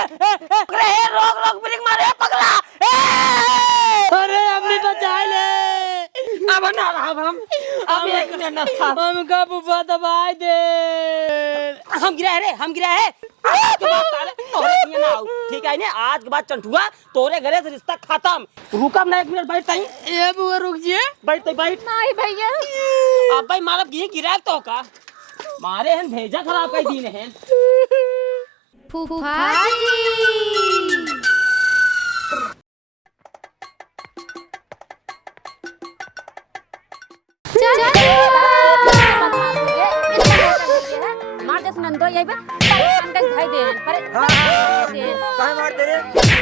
रोक रोक ब्रेक मारे पगला। अरे अम्मी बचा ले। अब ना अब एक मिनट ना हमका बुबा दबाई दे। हम गिरा है आज के बाद साले तोरे ये ना आओ ठीक है ने आज के बाद चंटुआ तोरे घरे से रिश्ता खत्म। रुकम ना 1 मिनट बैठ ताई ए बुआ रुक जिए। बैठ ताई बैठ नहीं भैया अब भाई मारब की गिरा तो का मारे हन भेजा खराब कई दिन है फूफा जी। मार दे नंदो यही पे परेशान कर भाई दे पर काहे मारते रे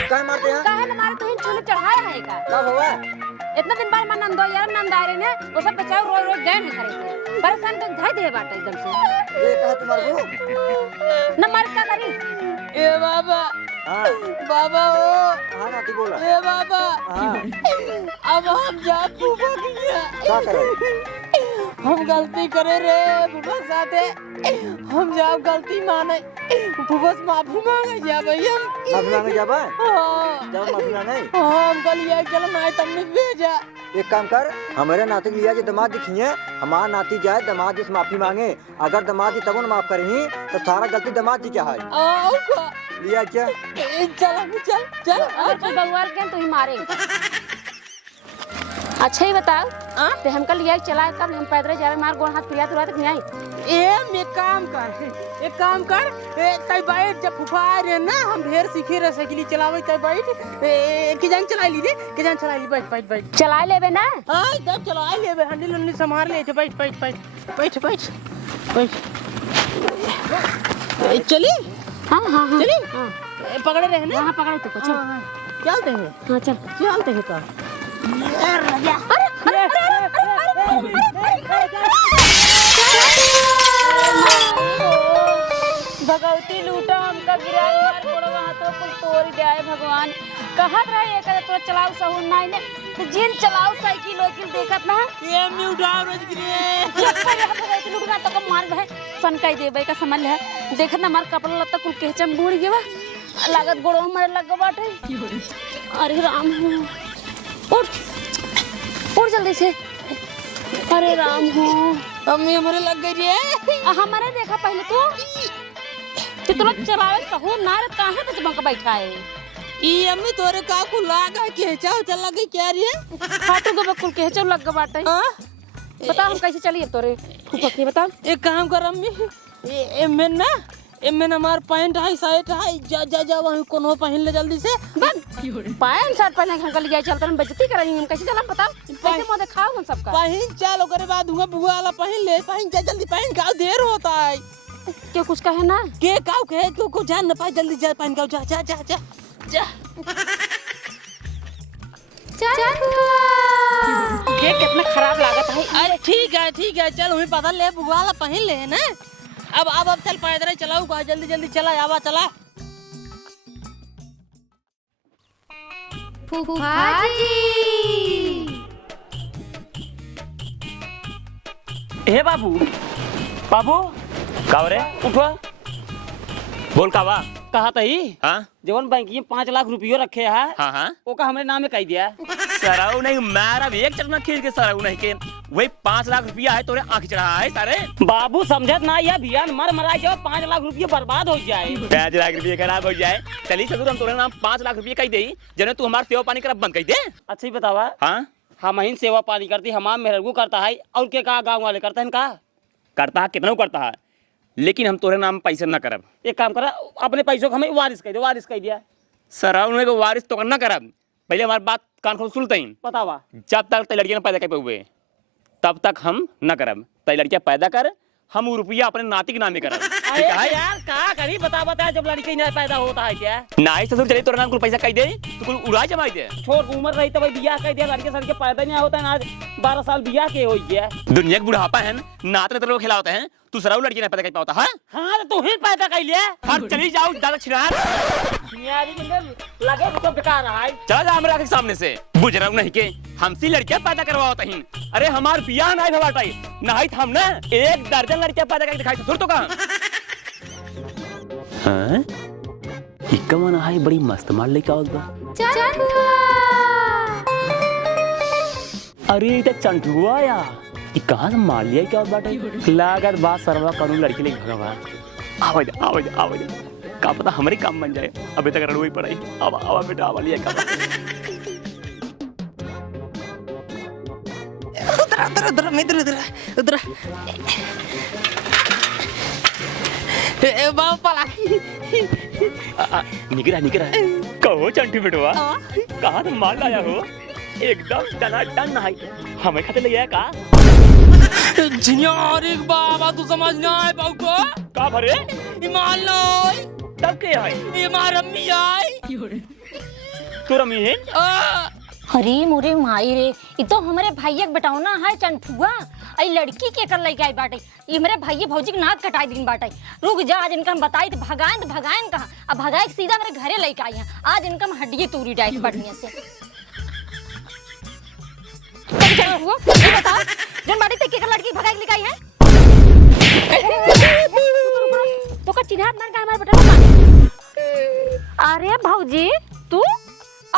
काहे मारते हैं काहे न मारे तो इन चूल्हे चढ़ाया है का कब हुआ इतना दिन बाद मन नंदो यार नंदारे ने वो सब बचाओ रोज रोज गए नहीं करे परेशान कर भाई दे बाटा एकदम से ये कहा तुम्हारे को न मार का करी ए बाबा हां बाबा ओ हां ना तू बोला ए बाबा हां अब हम जा बुबा किया क्या करे हम गलती करे रे बुबा साथे हम जाब गलती माने बुबा से माफी मांगे जा भैया माफी मांगे जाबा हां जब माफी मांगे हम कल ये चल ना तुमने भेजा एक काम कर हमारे नाती लिया जे दामाद दिखिए हमारा नाती जाए दामाद से माफी मांगे अगर दामाद जी तब माफ करेंगी तो सारा गलती दामाद जी क्या है आओ का लिया क्या चल चल और तू बगवाल के तू ही मारे अच्छा ही बताओ ते हमका लिया चला तब हम पैदल जावे मार गोड़ हाथ पिया तुरंत नहीं आई ए एक काम कर तई बैठ जब फुफा रे ना हम ढेर सीखे रह सकेली चलावे तई बैठ के जान चला ली रे के जान चला ली बैठ चला लेबे ना हां तब चला लेबे हंडी लंडी संभाल ले बैठ चली हां हां हां चली हां पकड़े रहे ना हां पकड़े तो चल चलते हैं हां चल का भगवती लूटा हमका गिरा यार गोड़वा हाथों कुल तोड़ दे भगवान कहत रहे एक तो चलाओ सहूर नहीं ने तो जिन चलाओ साइकिल वाइकिल देखत ना ये मी उठाओ रोज गिरे लुटना तो मार भे सनकाई देबे का समझ है देखत ना मार कपड़ा लत्ता कुल केचम बूढ़ गेवा लागत गोड़वा मारे लग बाटे अरे राम हो उठ जल्दी से अरे राम हो अम्मी हमारे लग गई रे हमारे देखा पहले तो तुला चलावे कहू ना रे काहे पे तुमका बैठा है ई अम्मी तोरे का को लागा के चाव चल लगी क्या रे हां तो बकुल के चल लग बाटे हां बता हम कैसे चलिए तोरे फूफा के बता एक काम कर अम्मी एमें हमार पैंट है शर्ट है जा वहीं कोनो पहन ले जल्दी से पैंट शर्ट पहने हम कल जाए चलते हम बेइज्जती करेंगे हम कैसे चला बता कैसे मुंह दिखाओ हम सबका पहन चल ओकरे बाद हुआ बुआ वाला पहन ले पहन जा जल्दी पहन का देर होता है क्यों कुछ कहे ना के काऊ कहे क्यों को जान न पाए जल्दी जा पहन का जा देख कितना खराब लागत है अरे ठीक है चल हमें पता ले बुआ वाला पहन ले ना अब चल पैदल चलाऊ का जल्दी चला आवा चला फूफा जी हे बाबू का रे उठो बोल का बा कहा तही हां जवन बैंक में 5 लाख रुपया रखे है हां ओका हमरे नाम में कह दिया सराऊ नहीं मारा भी एक चलना खींच के सराऊ नहीं के वही 5 लाख रुपया है तोरे आंख चढ़ा है सारे बाबू समझत ना या भियान मर जाओ 5 लाख रुपया बर्बाद हो जाए 5 लाख रुपया खराब हो जाए चली ससुर हम तोरे नाम 5 लाख रुपया कह दे जने तू हमार सेवा पानी करब बंद कर दे अच्छा ही बतावा हां हम ही सेवा पानी करती हमार मेहरगू करता है और के का गांव वाले करते हैं का करता है कितना करता है लेकिन हम तोरे नाम पैसे न करब एक काम करा अपने पैसों को हमें वारिस कह दिया सराऊ ने को वारिस तो न करब पहले हमारी बात कान खोल सुनते बतावा जब तक लड़कियां पैदा कर हुए तब तक हम न करब तय लड़कियां पैदा कर हम रुपया अपने नाती के नाम में करब अरे यार का करी बता जब लड़की नहीं पैदा होता है क्या नाई ससुर चले तोरे नाम कुल पैसा कह दे तू कुल उड़ा जमाई दे छोड़ उम्र रही तो भाई बियाह कह दिया लड़के सड़के पैदा नहीं होता है आज 12 साल बियाह के हो गया दुनिया के बुढ़ापा है नात ने तेरे को खिलाते हैं तू सराऊ लड़की नहीं पैदा कर पाता है हाँ तो ही पैदा कर लिया हर चली जाओ दादा छिनार लगे तो बेकार रहा है चला जा हमरा के सामने से बुझराऊ नहीं के हमसी लड़कियां पैदा करवाओ तहिन अरे हमार बियाह नहीं भवाटाई नहीं हम ना 1 दर्जन लड़कियां पैदा करके दिखाई ससुर तो कहां हां इक्का मना है बड़ी मस्त मार लेके आवत बा। अरे ये चंटुआ या ये कहाँ से मार लिया क्या बाटे लागत बात सरवा करूँ लड़की ले भगवा आवाज आवाज आवाज का पता हमारे काम बन जाए अभी तक रड़ुई पड़ाई अब आवा बेटा आवा लिया का उधर मित्र उधर बाबा पला निकरा निकरा कहो चंटू बेटवा कहाँ से मार लाया हो एकदम टनाटन है हमें खाते ले आया का झिनियार एक बाबा तू समझ ना आए बाबू को का भरे ईमान लो तब के है ये मार अम्मी आई तू रमी है अरे मोरे माई रे ये तो हमारे भैया के बेटाओ ना है चंठुआ आई लड़की के कर लेके आई बाटे ये मेरे भैया भौजी के नाक कटाई दिन बाटे रुक जा आज इनका हम बताई तो भगाएं कहाँ अब भगाए सीधा मेरे घरे लेके आई हैं आज इनका हम हड्डी तूरी डाइट बढ़िया से ये बता जन बाड़ी ते के लड़की भगाई लेके आई है तो का चिन्हात मार का हमारे बेटा अरे भौजी तू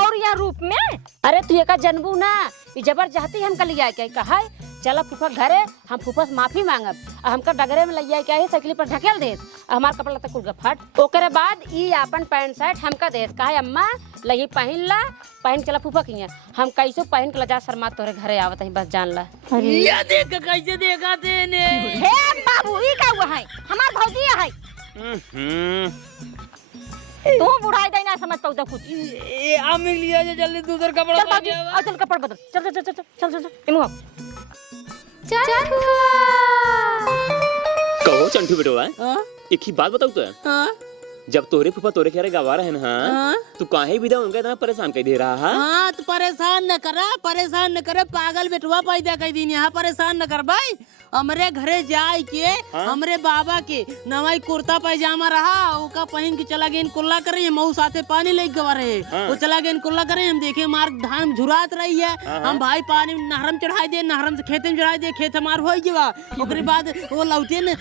और यहाँ रूप में अरे तू का जनबू ना ये जबरदस्ती हमका लिया के कहा चला फूफा घरे हम फूफा से माफी मांगब हमका डगरे में लिया के साइकिल पर ढकेल दे हमार कपड़ा तक कुल फट ओकरे बाद ई अपन पैंट शर्ट हमका दे कहा अम्मा लही पहन ला पहन चला फूफा की हम कैसे पहन के लजा शर्मा तोरे घरे आवत है बस जान ला ये देख कैसे देखा तेने हे बाबू ई का हुआ है हमार भौजी है तू बुढ़ाई दे ना समझ पाऊ तो कुछ ये आम लिया जा जल्दी दूसरा कपड़ा चल बाबू आ चल कपड़ा बदल चल चल चल चल चल इमो कहो चंटू बेटवा हां एक ही बात बताओ तो हां जब तोरे फूफा तोरे कह रहे गवा रहे ना तू काहे विदा उनका इतना परेशान कर दे रहा है हां तो परेशान न करे पागल बेटवा पैदा कर दी यहाँ परेशान न कर भाई हमरे घरे जाए के हमरे बाबा के नवाई कुर्ता पैजामा रहा ओका पहन के चला गए कुल्ला करे मऊ साथे पानी लेके गवा रहे वो चला गए कुल्ला करे हम देखे मार धान झुरात रही है हम भाई पानी नहरम चढ़ाई दे नहरम से खेते में चढ़ाई दे खेत हमार हो गया ओकरे बाद वो लौटे न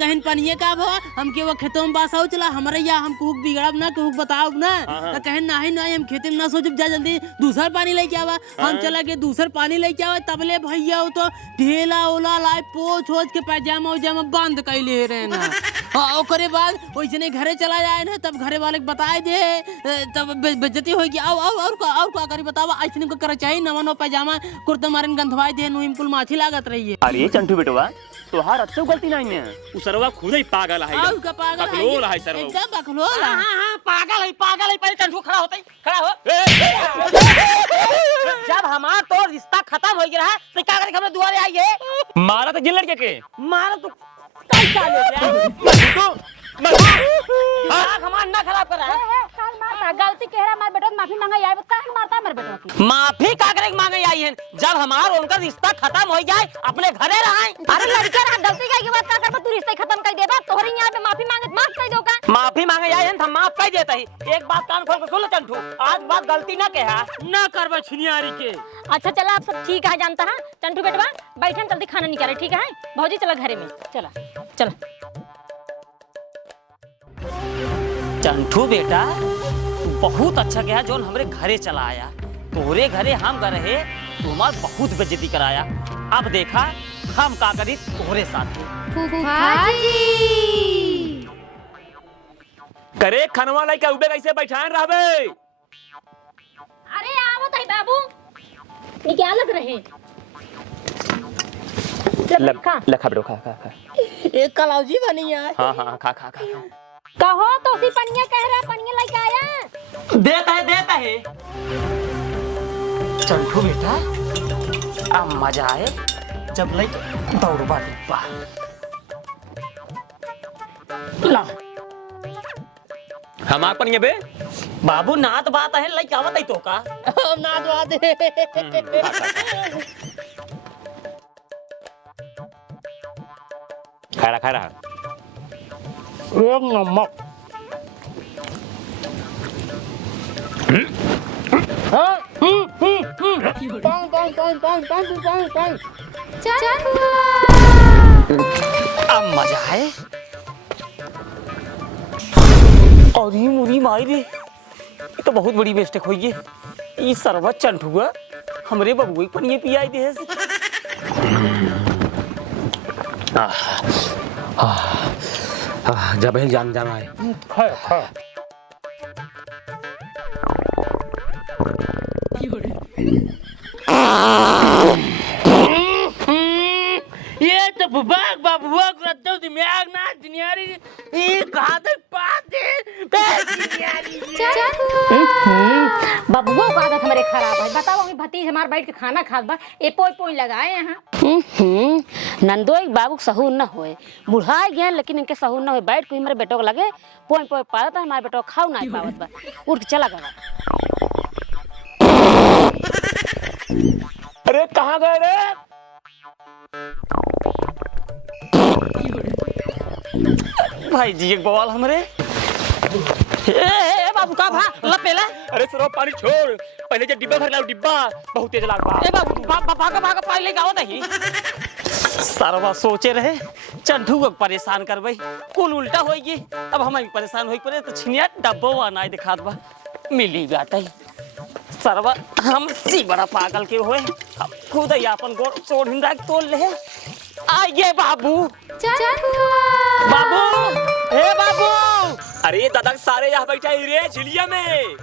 कहीं पनिए का भवा हमके वो खेतों में बासाओ चला हमरे या हम कुछ बिगड़ब ना कुछ बताओ ना तो कहीं नहीं नहीं हम खेते में ना सोचब जा जल्दी दूसरा पानी लेके आवा हम चला के दूसरा पानी लेके आवा तबले भैया वो तो ढेला ओला लाए पोछ के पैजामा उजामा बंद कर ले रहे ना ओकरे बाद वैसे घरे चला जाए ना तब घरे वाले बताए दे तब बेइज्जती होगी और का करी बतावा ऐसे को कर चाहिए नवा नवा पैजामा कुर्ता मारन गंधवाई दे नुइम कुल माछी लागत रही है अरे चंटू बेटवा तोहार अच्छो गलती नहीं है उ सरवा खुद ही पागल है और का पागल है बकलोल है सरवा एकदम बकलोल है हां पागल है पहले चंटू खड़ा होता खड़ा हो जब हमार तो रिश्ता खत्म हो गया है तो क्या करे हमरे दुआरे आई है मारा तो जिन लड़के के मारा तो कई साल हो गया दिमाग हमार ना खराब कर रहा है गलती कह रहा हमारे बेटा माफी मांगा यार काहे मारता हमारे बेटा की माफी का करे मांगे आई है जब हमार उनका रिश्ता खत्म हो जाए अपने घरे रहाए अरे लड़का रहा गलती की बात का कर तू रिश्ता खत्म कर देबा तोहरी यहां पे माफी मांगे माफ कर दो का माफी मांगे आई है हम माफ कर देता ही एक बात कान खोल के सुन ले चंटू आज बात गलती ना कहा ना करबा छिनियारी के अच्छा चला आप सब ठीक है जानता है चंटू बेटवा बैठन जल्दी खाना निकाले ठीक है भौजी चला घरे में चला चला चंटू बेटा बहुत अच्छा गया जो हमरे घरे चला आया तोरे घरे हम गए रहे तुम्हार बहुत बेइज्जती कराया अब देखा हम का करी तोरे साथ करे खनवा लाई का उबे कैसे बैठान रहबे अरे आवत है बाबू ये क्या लग रहे लखा बेटो खा एक कलौजी बनी है हां खा कहो तो उसी पनिया कह रहा पनिया लेके आया देता है चंटू बेटा अब मजा आए जब लई दौड़बा डिब्बा ला हमार पनिया बे बाबू नात बात है लई आवत है तो का हम ना दवा दे खा रहा एक नमक अब मजा है और ये मुरी माई रे, ये तो बहुत बड़ी मिस्टेक हुई है। ये सरवा चंठुआ हमरे बबुए पर ये पियाई दे। जब जान जाना है ये तो बुबाक बाबुआ करते दिमाग ना दुनियारी ये कहा तक पाते बबुआ का आदत हमारे खराब है। बताओ हमें भतीज हमारे बैठ के खाना खात बा ए पोई पोई लगाए यहाँ। नंदो एक बाबू सहूर न होए, बुढ़ा गए लेकिन इनके सहूर न होए। बैठ के हमारे बेटो को लगे पोई पोई पारत है, हमारे बेटो खाऊ ना पावत बा। उठ के चला गया। अरे कहाँ गए रे? भाई जी एक बवाल हमरे। ए बाबू का भा लपेला। अरे सरो पानी छोड़, पहले जो डिब्बा भर लाओ, डिब्बा बहुत तेज लाग बा। ए बाबू भागा पानी ले गाओ नहीं। सरवा सोचे रहे चंठू को परेशान करबई, कुल उल्टा होई। अब हम परेशान होई पड़े तो छिनिया डब्बो आना दिखात बा मिली बात। सरवा हम सी बड़ा पागल के होए, हम खुद ही अपन गोड़ चोड़ हिंदा तोड़ ले। आइए बाबू बाबू, हे बाबू। अरे दादा सारे यहाँ बैठा ही रे झिलिया में।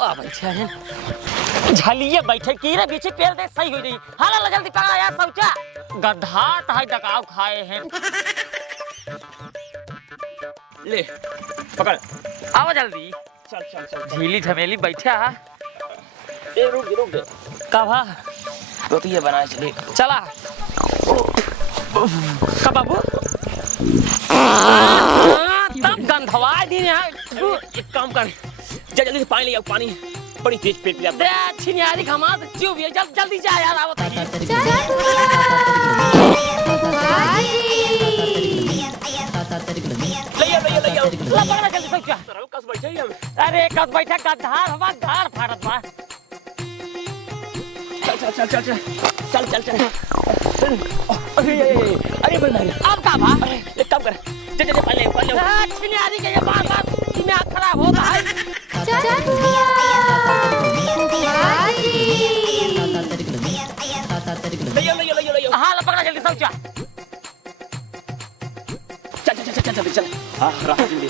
आ बैठा है झलिए बैठे की रे बीच पैर दे सही हो रही। हाला जल्दी पकड़ा यार सौचा, गधा ताई डकाव खाए हैं। ले पकड़, आओ जल्दी। चल चल चल। झीली झमेली बैठा। ए रुक दे, का भा रोटियां बनाए चले। चला का बाबू तब गंधवा दी यहाँ। एक काम कर, जा जल्दी से पानी ले आओ, पानी बड़ी तेज पेट पिया। दे छिनियारी खमा क्यों भी जल्दी जा यार। आवत है ले आओ। लपड़ा जल्दी से क्या। कस बैठे ही हम। अरे कब बैठा का धार हवा धार फाड़त बा। चल। अरे भाई मारी। अब का भा एक काम कर, जा पानी ले। छिनियारी के ये बार दिमाग खराब हो रहा है। ले आओ। हाँ लपड़ा जल्दी सोचा। चल। हाँ रात जल्दी।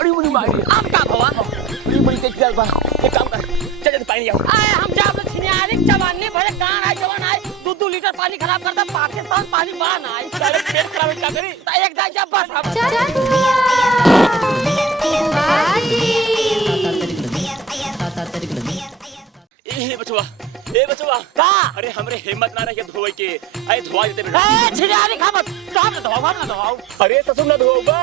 अरे मुझे मारी। अब का भवा बड़ी तेज पिया बा। एक काम कर, जा जल्दी पानी ले आओ। आए हम जाब तो छिनियारी जवानी भरे गान आए जवान आए 2 लीटर पानी खराब करता पाकिस्तान पानी बान आए। सारे पेट खराब क्या करी। तो एक जाए जब बस हम ए बचवा का अरे हमरे हिम्मत ना रहे धोए के। अरे धोआ देते बेटा। ए छिनियारी खामत काम न धोवाओ। अरे ससुर ना धोगा,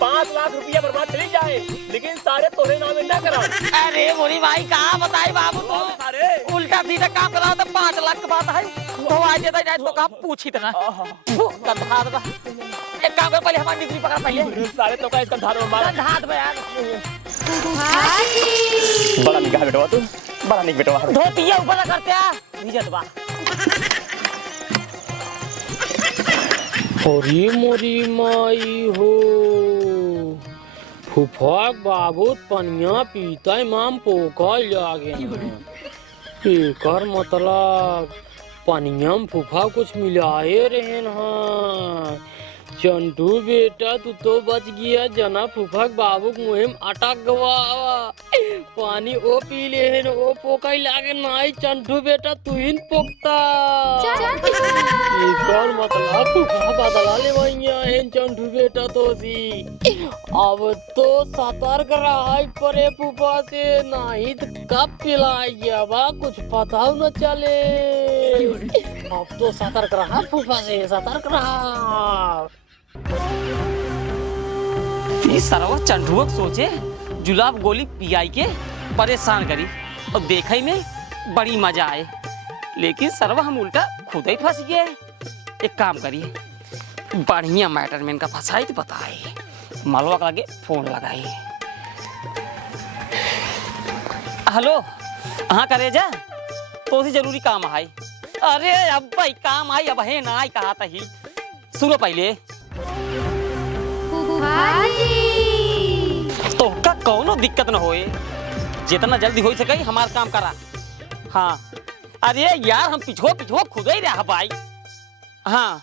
5 लाख रुपया बर्बाद चली जाए, लेकिन सारे तोरे नाम ना करा। अरे मोरी भाई कहाँ बताई बाबू तो सारे उल्टा सीधा काम करा तो 5 लाख की बात है। धोआ देता जाए तो कहाँ पूछी तना गंधा दबा। एक काम कर पहले हमारी डिग्री पकड़ पहले। सारे तो का इसका धार मार। गंधा दबा यार। बड़ा निगाह बेटवा तू, बड़ा निक बेटवा। धोतिया ऊपर करते हैं इज्जत बा। अरे मोरी माई हो, फुफाक बाबू पनिया पीता इमाम पोकल जागे। एकर मतलब पनिया में फुफा कुछ मिलाए रहे ना। चंटू बेटा तू तो बच गया, जना फुफाक बाबू मुहिम अटक गवा। पानी ओ पी ले है ओ पोकई लागे नाई। चंटू बेटा तू ही पोकता। एकर मतलब फुफा बदला ले भैया है। चंटू बेटा तो सी अब तो सतर्क रहा परे फुफा से, नहीं तो कब पिलाइया बा कुछ पता न चले। अब तो सतर्क रहा फुफा से, सतर्क रहा। ये सरवा चंठुआ सोचे जुलाब गोली पियाई के परेशान करी और देखई में बड़ी मजा आए, लेकिन सरवा हम उल्टा खुद ही फंस गए। एक काम करिए बढ़िया मैटर में इनका फंसाई तो बताए। मालवा के लगे फोन लगाई। हेलो हाँ करे जा तो जरूरी काम है। अरे अब भाई काम आई अब है ना आई कहा था ही। सुनो पहले तो का कौनो दिक्कत न होए, जितना जल्दी हो सके हमार काम करा। हाँ अरे यार हम पिछो पिछो खुद ही रहा भाई। हाँ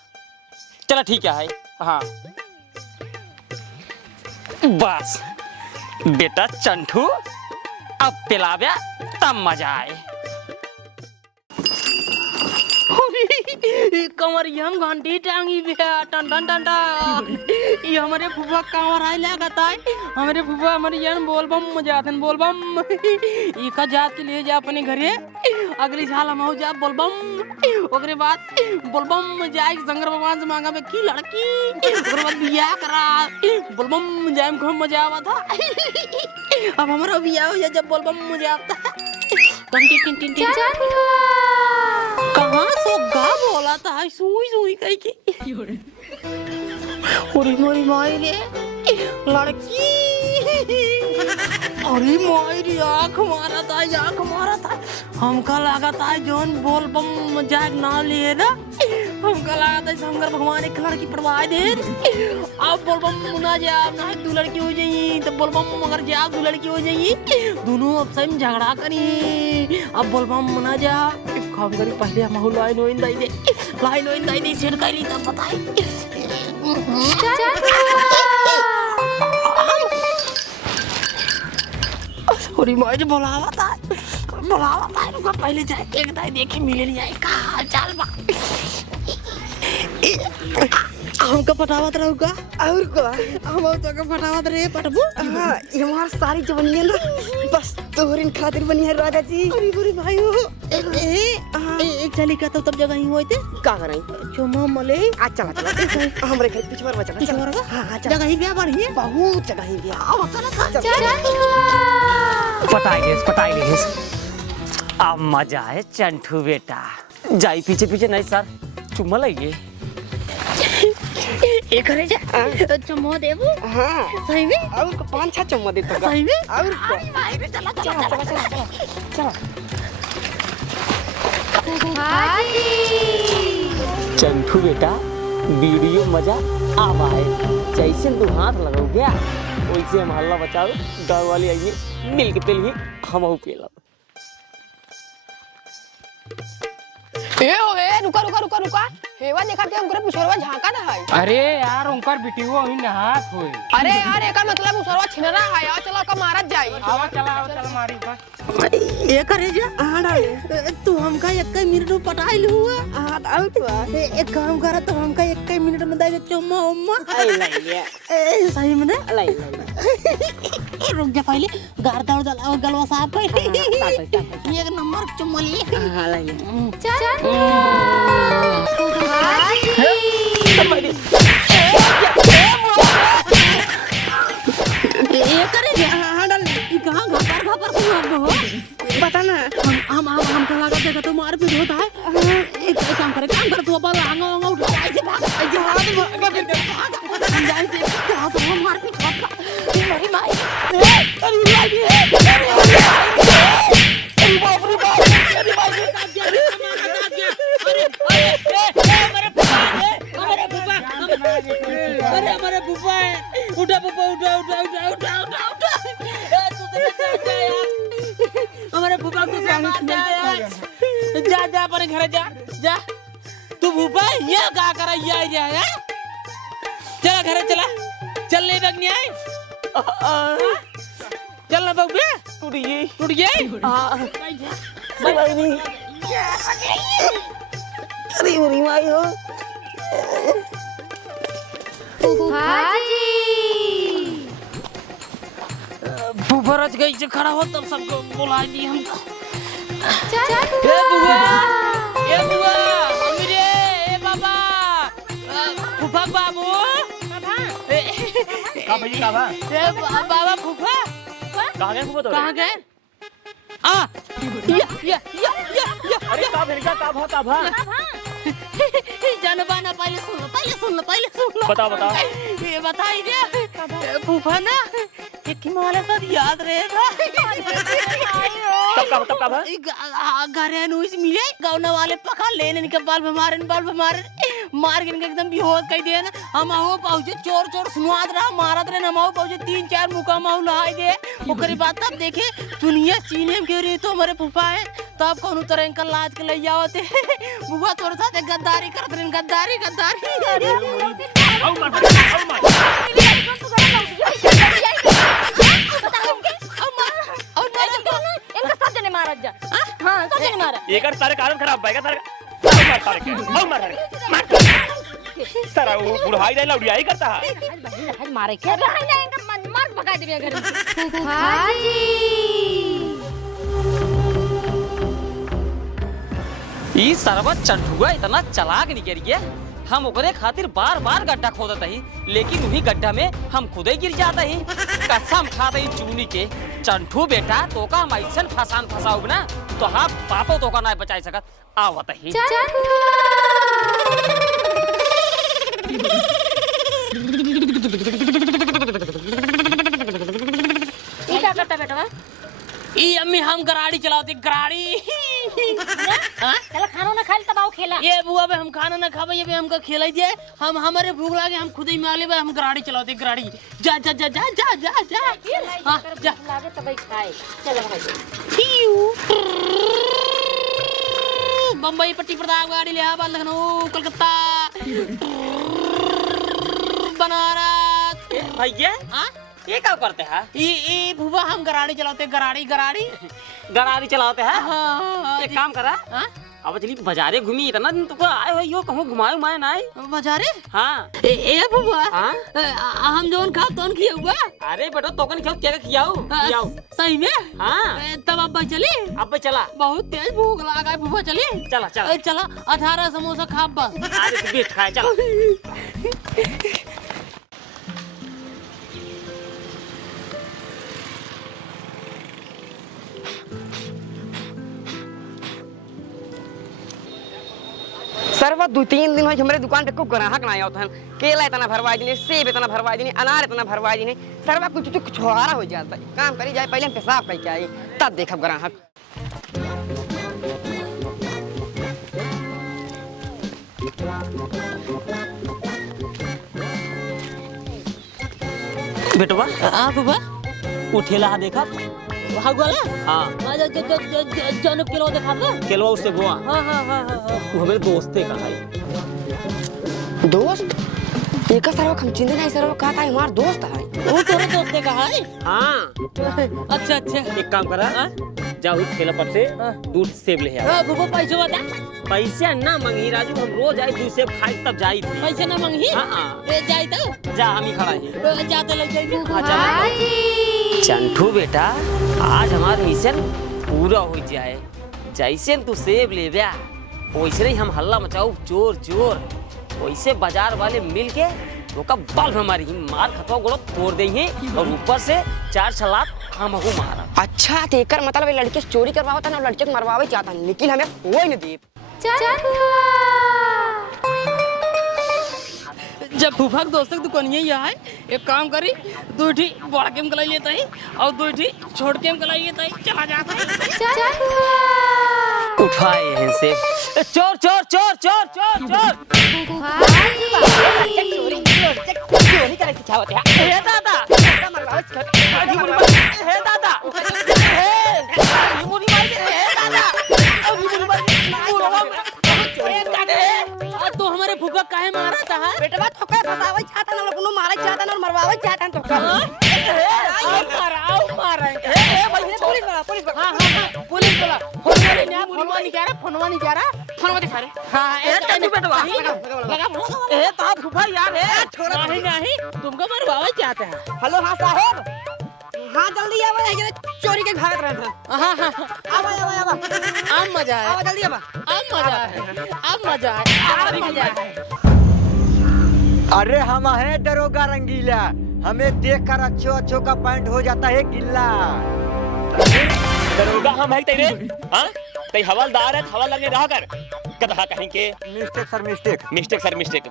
चला ठीक है। हाँ बस बेटा चंठू अब पिलाव्या तब मजा आए। कमरिया हम घंटी टांगी बिया टन टन टन टन। ये हमारे फुफा कांवर आए लागत है। हमारे फुफा हमारे यान बोलबम मजातन बोलबम। ये का जात के लिए जा अपने घरे, अगली साल हम हो जा बोलबम। ओकरे बाद बोलबम जाए शंकर भगवान से मांगा में की लड़की, ओकरे बाद बियाह करा बोलबम जाए में खूब मजा आवा था। अब हमारा बियाह हो जाए जब बोलबम मजा आता है। घंटी टिन टिन टिन कहाँ सो गा बोला था सुई सुई कहीं की। मोरी माई रे लड़की, अरे माई रे आँख मारा था। हमका लगा था जोन बोल बम जाग ना लिए ना, हमका लगा था शंकर भगवान एक लड़की पढ़वा दे। अब बोल बम ना जाब ना दू लड़की हो जाई, तो बोल बम अगर जाब दू लड़की हो जाई, दोनों अब सही झगड़ा करी। अब बोल बम ना जा काम करी, पहले हम लाइन होइन दाई दे सेट कैली तब बताई। अरे माई जो बोलावा था रुका पहले जाए एक दाई देखे मिले नहीं आए का हाल चाल बा। हमका पटावत रहूगा और का हम तो पटावत रहे पटबू। हां ये हमार सारी जवनिया ना बस तोहरिन खातिर बनी है राजा जी। अरे बुरी भाई हो एक चली का तब जगह ही होते का कराई चुमा मले आ चला हमरे घर पीछे बार चला। हां जगह ही ब्याह बढ़ी है बहुत जगह ही बिया। अब चला पटाई ले अब मजा है चंठू बेटा। जाई पीछे पीछे नहीं सर चुम्मा लगे एक करे जा चुम्मा देबू। हां सही में और 5-6 चम्मच दे तो सही में और चला चंठू बेटा वीडियो मजा आवा है। जैसे तू हाथ लगाओ गया वैसे हम हल्ला बचाओ, गाँव वाले आइए मिल के पिल हम पेला। रुका हेवा देखा के हमरे पुछरवा झांका ना है। अरे यार उनकर बिटियो ही नहात होई। अरे यार एकर मतलब पुछरवा छिनरा है। आ चलो का मारत जाई। आवा चला मारी बस। ये करे जा हां डाले तू हमका एक मिनट में पटाइल हुआ। हां और तो एक काम कर तो हमका एक मिनट में दे चुम्मा उम्मा ले सही में ना ले रुक जा पहले गार दाव जलाओ गलवा साहब पहले एक नंबर चुम्मा ले। हां ले ये करे जा हां डाल कहां घपर हो बता ना हम हमको लगा देखा तो मार भी होता है। एक काम कर तू बाल आंगा उठा ऐसे भाग हम जाए थे क्या तो मार भी खपा मेरी माई हमारे बुब्बा है। उठा हमारे बुब्बा को जा अपने घर जा तू बुब्बा ये का कर चला घर चल ले बगनी आए चल ना बबे टूट गई भाई नहीं अरे उरी माई हो बुबरज गई जो खड़ा हो तब सबको बुला दी हम। ए बुआ अमीरे ए बाबा फूफा बाबू का भाई का बा ए बाबा फूफा कहां गए फूफा तो कहां गए आ या अरे का भेड़का का भा जानबा ना पहले सुन लो बताओ ये बताई दे फूफा ना एक हिमालय का याद रहेगा तब का भा घरे नुइस मिले गाँव वाले पका लेने के बाल भमारन मार के इनके एकदम बेहोश कर दिए ना। हम हो पहुंचे चोर चोर सुनवात रहा मारत रहे। हम हो पहुंचे 3-4 मुका माहू लहाई दे। ओकरी बात तब देखे दुनिया चीने में क्यों रही तो हमारे फूफा है तब कौन तरह इनका लाज के ले आवते। बुआ तोर साथ गद्दारी करत रहे। गद्दारी एकर सारे कारण खराब भाई का सारे सारा वो बुढ़ाई नहीं लौड़ी आई करता है मारे क्या रहा है इनका मार भगा दे घर में। ई सरवा चंठुआ इतना चलाक निकल गया। हम ओकरे खातिर बार बार गड्ढा खोदत ही लेकिन वही गड्ढा में हम खुद ही गिर जाता ही। कसम खाता ही चूनी के चंठू बेटा तो का हम ऐसा फसाऊ ना तो हाँ पापो तो का ना बचाई सकत आवत ही। क्या करता बेटा? ई अम्मी हम गराड़ी चलाते गराड़ी। चला खाना ना खाली तब आओ खेला। ये बुआ बे हम खाना ना खावे ये बे हमका खिलाई दे। हम हमारे भूख लागे हम खुद ही माले बे हम गराड़ी चलाते गराड़ी। जा जा जा जा जा जा जा हां जा लागे तब खाए। चलो भाई बम्बई पट्टी प्रताप गाड़ी ले आवा लखनऊ कलकत्ता बनारस। भैया हां ये क्या करते हैं? ई बुआ हम गराड़ी चलाते गराड़ी गरारी चलाते हैं। हाँ एक काम करा हाँ अब चली बाजारे घूमी इतना दिन तो आए हो यो कहूँ घुमाए उमाए ना आए बाजारे। हाँ ए बुआ हाँ हम जोन खाओ तोन खिया हुआ। अरे बेटा टोकन खाओ क्या खियाओ सही में हाँ तब अब चली अब चला बहुत तेज भूख लगा बुआ चली। चला चला चला 18 समोसा खा बस। अरे बेट खाए चला। सरवा 2-3 दिन हमारे दुकान पे खूब ग्राहक ना आवत हन। केला इतना भरवाई दिने, सेब इतना भरवाई दिने, अनार इतना भरवाई दिने। सरवा कुछ छोहारा हो जाता है। काम करी जाए पहले हम पेशाब करके आई तब देखब ग्राहक। बेटवा हाँ बुआ उठेला देखा हाँ गोला हाँ जन किलो दिखा दो। केलवा उससे बुआ हाँ हाँ हाँ हाँ वो हमारे दोस्ते का है। दोस्त एक सरवा हम चिंता नहीं सरवा कहता है हमारा दोस्त है। वो तोरे दोस्ते का है। हाँ अच्छा अच्छा एक काम करा जाओ ठेला पर से दूध सेब ले आ। बुआ पैसे बता। पैसे ना मंगी राजू हम रोज आए दूध सेब खाए तब जाई थी। पैसे ना मंगी हाँ जाई तो जा हम ही खड़ा है जाते लग जाएंगे। चंठू बेटा आज हमारा मिशन पूरा हो जाए। जैसे तू सेब ले गया वैसे ही हम हल्ला मचाऊ जोर जोर वैसे बाजार वाले मिल के तो का बल हमारी मार खतवा गोड़ो तोड़ देंगे और ऊपर से 4 छलाप हम हूँ मारा। अच्छा तेकर मतलब ये लड़के से चोरी करवावत है ना लड़के को मरवावे चाहता है लेकिन हमें कोई नहीं दे। जब फूफा के दोस्त दुकानिया यहाँ है एक काम करी 2 ठी बड़ा के गलाई लेता है और 2 ठी छोड़ के गलाई लेता है चला जाता है। उठाए हैं से चोर चोर चोर चोर चोर चोर चोरी करे सिखावत है। हे दादा हे दादा तो हमारे फूफा काहे मारा था? बेटवा थोका फसावे चाहता ना कोनो मारे चाहता ना और मरवावे चाहता तो पुलिस वाला पुलिस वाला फोनवा नहीं जा रहा फोनवा दिखा रहे। हाँ ए तो फूफा यार है नहीं तुमको मरवावा चाहते हैं। हेलो हाँ साहब हाँ जल्दी आवा है चोरी के भाग रहा था। हाँ हाँ आवा आवा आवा अब मजा है। आवा जल्दी आवा अब मजा है। अब मजा है। अब मजा है। अरे हम है दरोगा रंगीला हमें देखकर अच्छो का पैंट हो जाता है गिल्ला। दरोगा हम है तेरे हाँ ते हवलदार है हवलदार ने रहा कर कदहा कहीं के mistake sir mistake mistake sir mistake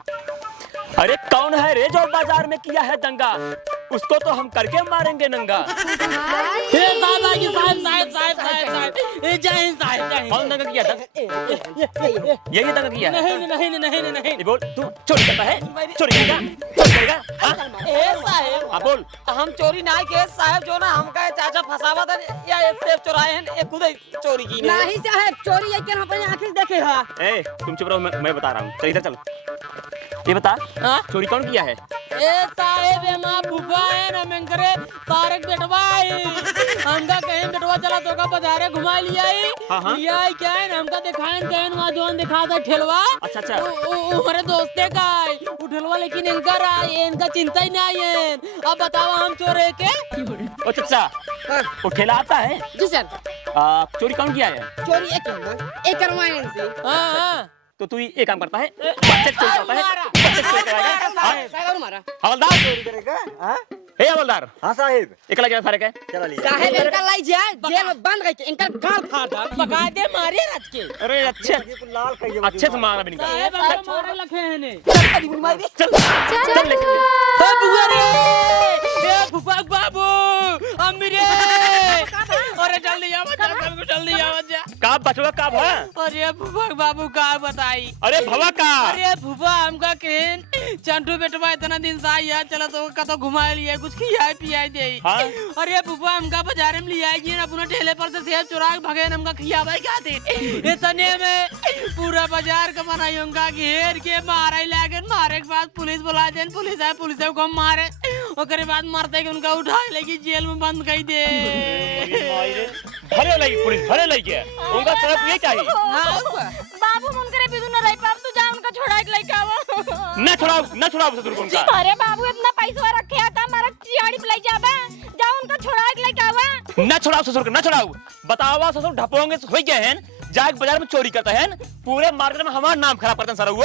अरे कौन है रे जो बाजार में किया है दंगा? उसको तो हम करके मारेंगे नंगा। हे साहब आइए, साहब ए जय हिंद साहब, जय हिंद। कौन दंगा किया था? यही दंगा किया है? नहीं ये बोल, तू चोरी करता है? चोरी करेगा? हाँ? ए साहब, हाँ बोल। हम चोरी ना किए साहब, जो ना हमका चाचा फसावा था या ये सेब चुराए हैं, ये खुद ही चोरी की ने। नहीं साहब, चोरी है क्या? हम अपनी आंखें से देखे हा। ए तुम चुप रहो, मैं बता रहा हूँ। चल इधर चल। ये बता, हाँ? चोरी कौन किया है? ए साहेब, ये माँ फूफा है ना मंगरे तारक बेटवा है। हमका कहीं बेटवा चला तो का बाजारे घुमा लिया है। हाँ। लिया है क्या है ना, हमका दिखाएं कहीं वहाँ जोन दिखा था ठेलवा। अच्छा। हमारे दोस्ते का है वो ठेलवा, लेकिन इनका रहा है, इनका चिंता ही नहीं है। अब बताओ हम चोर है के? ओ चचा, वो ठेला आता है? जी सर। चोरी कौन किया है? चोरी एक करवाए इनसे। हाँ। तो तू ये काम करता है? बच्चे चोरी करता है? बच्चे चोरी कराएगा? हाँ? साहब मारा। हवलदार, चोरी करेगा? हाँ हे हवलदार, हाँ साहिब, एकला गया सारे के? चला लिया। साहब इनका लाई जाए जेल में बंद करके इनका गाल फाड़ा। पका दे मारे रात के। अरे अच्छे लाल कहिए अच्छे से मारा भी निकाल। साहेब हमको मारे लखे हैं ने। चल लेके ए बुआ रे, ए फूफा बाबू, अम्मी रे। अरे जल्दी आवा जा, सबको जल्दी आवा जा। का बचवा का भा? अरे फूफा बाबू का बताई। अरे भवा का? अरे फूफा हमका केन चंटू बेटवा इतना दिन से आई है, चलो तो का तो घुमा लिए, कुछ खियाई पियाई दे। हाँ? अरे फूफा हमका बाजार में ले आई ना, अपना ठेले पर से सेब चुरा के भगे, हमका खियावाई क्या दे। इतने में पूरा बाजार का बनाई हमका घेर के मारे लागे, मारे के बाद पुलिस बुला दे, पुलिस आए, पुलिस को हम मारे, ओकरे बाद मारते के उनका उठा लेगी जेल में बंद कर दे। भले लगी पुलिस, भले लगी है। उनका तरफ ये चाहिए। बाबू मुनकरे बिदु न रही पाब, तू जा उनका छोड़ा के लेके आवा। न छुड़ाओ ससुर को उनका। अरे बाबू इतना पैसा रखे था, हमारा चियाड़ी पे ले जाबे, जा उनका छोड़ा के लेके आवा। न छुड़ाओ ससुर को, न छुड़ाओ। बतावा ससुर ढपोंगे हो गए हैं, जाके बाजार में चोरी करते हैं, पूरे मार्केट में हमारा नाम खराब करते हैं सारा। वो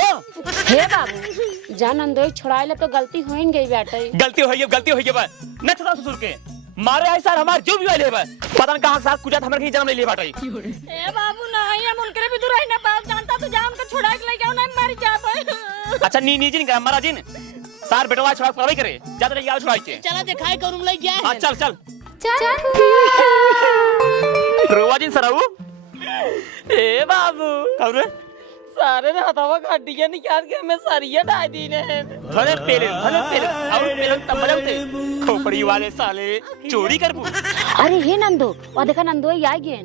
हे बाबू, जान अंदोई छोड़ाए ले तो गलती हो ही गई बेटा। गलती हुई है बा। न छुड़ाओ ससुर के, मारे है सर हमारे जो भी वाले बा, पता नहीं कहां साथ कुछ हमारे जन्म ले लिए बाटा। ए बाबू नहीं, हम उनकरे भी दूर ना पास, जानता तू जा उनका छोड़ा के लेके आओ, नहीं मर जाबे। अच्छा नी जिन का मारा जिन सार बेटवा छोड़ा करवाई करे, ज्यादा लेके आओ छोड़ा के। चला दिखाई करूं ले क्या है। हां चल रोवा जिन सराऊ। ए बाबू, कब रे? सारे ने हथवा हड्डियां निकाल के हमें सरिया डाल दी ने। भले पेले और पेले तब बजाते खोपड़ी वाले साले चोरी करबू। अरे हे नंदो, वो देखा नंदो ये आ गए।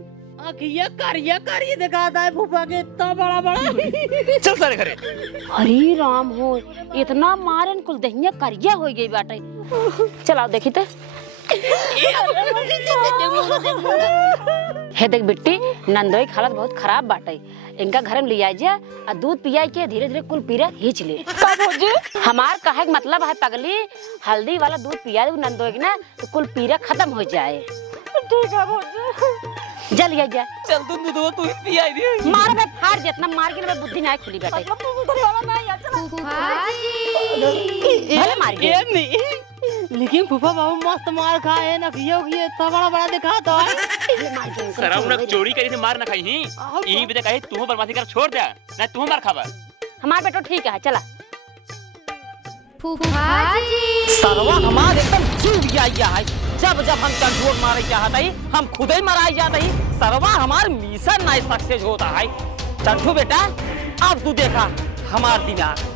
आखिया करिए दिखाता है फूफा के, इतना बड़ा। चल सारे घरे। अरे राम हो, इतना मारन कुल दहिया करिया हो गई बाटे। चलाओ देखी तो। हे देख बिट्टी, नंदोई की हालत बहुत खराब बाटे, इनका घर में ले आई जा और दूध पिया के धीरे धीरे कुल पीरा हिच ले। हमार कहे का मतलब है पगली, हल्दी वाला दूध पिया दे नंदोई के ना, तो कुल पीरा खत्म हो जाए। ठीक है भौजी, जल लिया जा। चल तू दूध तू ही पियाई दे। मार में फाड़ जितना मार के ना बुद्धि ना खुली बेटे। भले मार के। लेकिन फूफा बाबू मस्त मार खाए ना, खियो इतना बड़ा दिखाता है। सराऊ ना चोरी करी से मार ना खाई ही, यही वजह कहे तू बर्बादी कर छोड़ दे, ना तू मार खाबा। हमार बेटो ठीक है, चला। सरवा हमारे एकदम जीव गया है, जब हम चंटू मारे चाहता है, हम खुद ही मराई जाता है। सरवा हमार मिशन नहीं सक्सेस होता है। चंटू बेटा, अब तू देखा हमार दिमाग।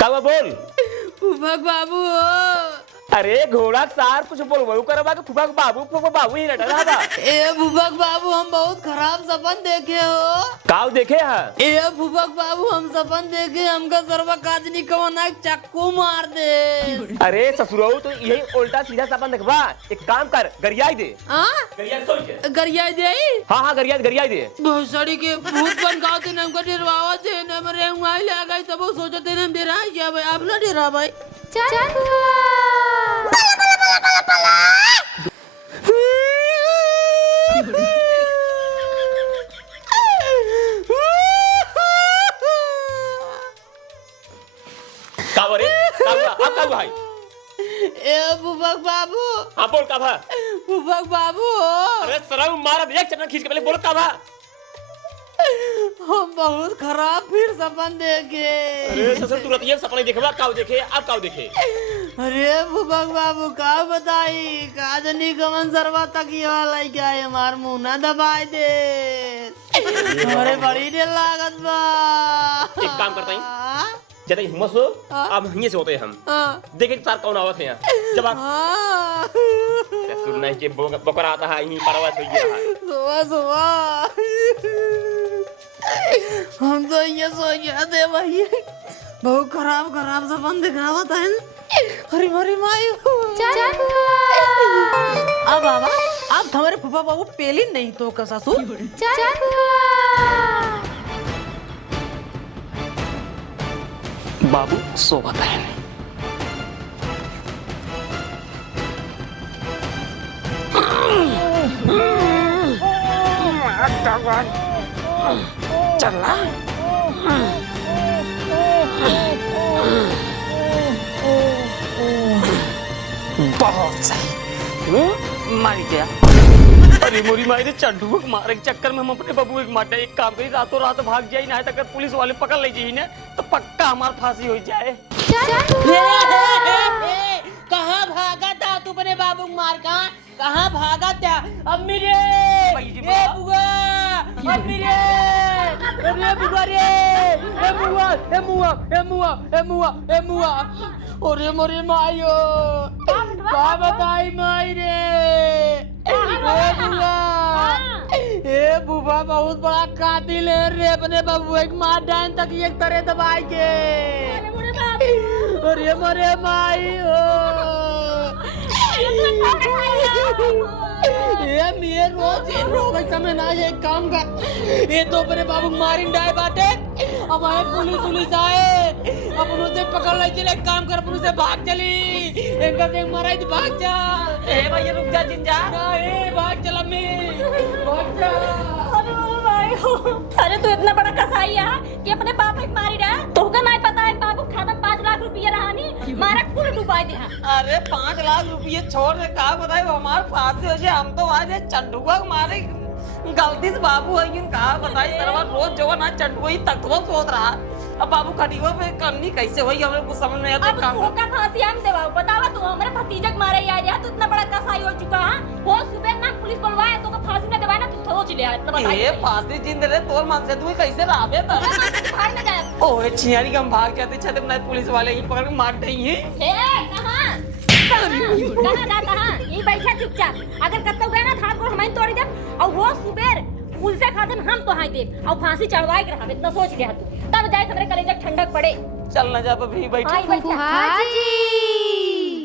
कावा बोल। फूफा बाबू अरे घोड़ा सार कुछ बोल वही करवा के फूफा बाबू ही रटा रहा था। ए फूफा बाबू, हम बहुत खराब सपन देखे हो। काव देखे है? ए फूफा बाबू, हम सपन देखे हमका सरवा काजनी कवना चाकू मार दे। अरे ससुराऊ तो यही उल्टा सीधा सपन देखबा, एक काम कर गरियाई दे। हां गरियाई सोच के गरियाई दे। हां गरियाई दे। भोसड़ी के भूत बन गाते ने हमको डरवावा थे ने, मरे हुआई ले गई तब वो सोचते ने हम डरा क्या भाई, आप ना डरा भाई। आपका भाई ए बुबक बाबू, हाँ बोल का भा बुबक बाबू, अरे सराउ मारा एक चटना खींच के पहले बोल का भा हम बहुत खराब फिर सपन देखे। अरे ससुर तुरंत ये सपने देखबा काऊ देखे आप काऊ देखे अरे बुबक बाबू का बताई का जनी कमन सरवा तकिया वाला क्या है हमार मुंह ना दबाई दे हमारे बड़ी देर लागत बा। एक काम करता हूं जब हिम्मत हो अब यहीं से होते हैं हम देखे तार कौन आवत है यहाँ जब आप ससुर नहीं के बकरा आता है यहीं परवास हो गया है सुबह सुबह हम तो ये सोच दे भाई बहुत खराब खराब सपन दिखावत है। हरी मरी मायू अब बाबा अब हमारे फूफा बाबू पेली नहीं तो का ससुर बाबू सोबत है चला बहुत सही मारी गया। अरे मोरी मारे चंडू को मारे के चक्कर में हम अपने बबू एक माटे एक काम करी रातों रात भाग जाए ना अगर पुलिस वाले पकड़ ले जाए ना तो पक्का हमार फांसी हो जाए। कहाँ भागा था तू अपने बाबू मार कहाँ भागा था अम्मी रे ए बुआ अम्मी रे ए बुआ रे ए बुआ ए मुआ ए मुआ ए मुआ ए मुआ ओरे मोरे मायो का बताई माई रे ए बुआ बहुत बड़ा कातिल है रे अपने बाबू एक मार डाइन तक एक तरह दबाई के अरे मोरे माई हो ये मेरे रोज समय ना ये काम कर ये तो अपने बाबू मारिन डाय बाटे अब आए पुलिस आए अब उनसे पकड़ ले चले काम कर अपन से भाग चली एक देख मारा तो भाग जा ए भाई रुक जा जिंजा ए भाग चल अम्मी भाग जा। अरे तू इतना बड़ा कसाई है कि अपने बाप को मारी रहा तो का नहीं पता है बाबू खाता 5 लाख रुपया रहानी मारा पूरा डुबा दिया। अरे 5 लाख रुपये छोड़ दे का बताए वो हमारे फांसी हो जाए हम तो आज चंडुआ मारे गलती से बाबू है कि कहा बताई सरवा रोज जो ना चंडुआ ही तकवा सोच रहा अब बाबू खड़ीवा पे करनी कैसे हुई हमें कुछ समझ नहीं आता अब काम का फांसी हम देवा बतावा तू हमारे भतीजा मारे आ रहा तू इतना बड़ा कसाई हो चुका है वो सुबह ना पुलिस बुलवाया तो फांसी न देवाया ना तू सोच लिया इतना बताइए ये फांसी जिंद रे तोर मन से तू कैसे रावे था भाग न जाए ओए छियारी हम भाग जाते छते ना पुलिस वाले ही पकड़ के मारते ही ए कहां ये बैठा चुपचाप अगर कत्तो गए ना हाथ को हमें तोड़ दे और वो सुबह पुलिस खातिर हम तो हां दे और फांसी चढ़वाए के रहा इतना सोच लिया तू तब जाए हमरे कलेजा ठंडक पड़े चल ना जा भी बैठ हां बैठा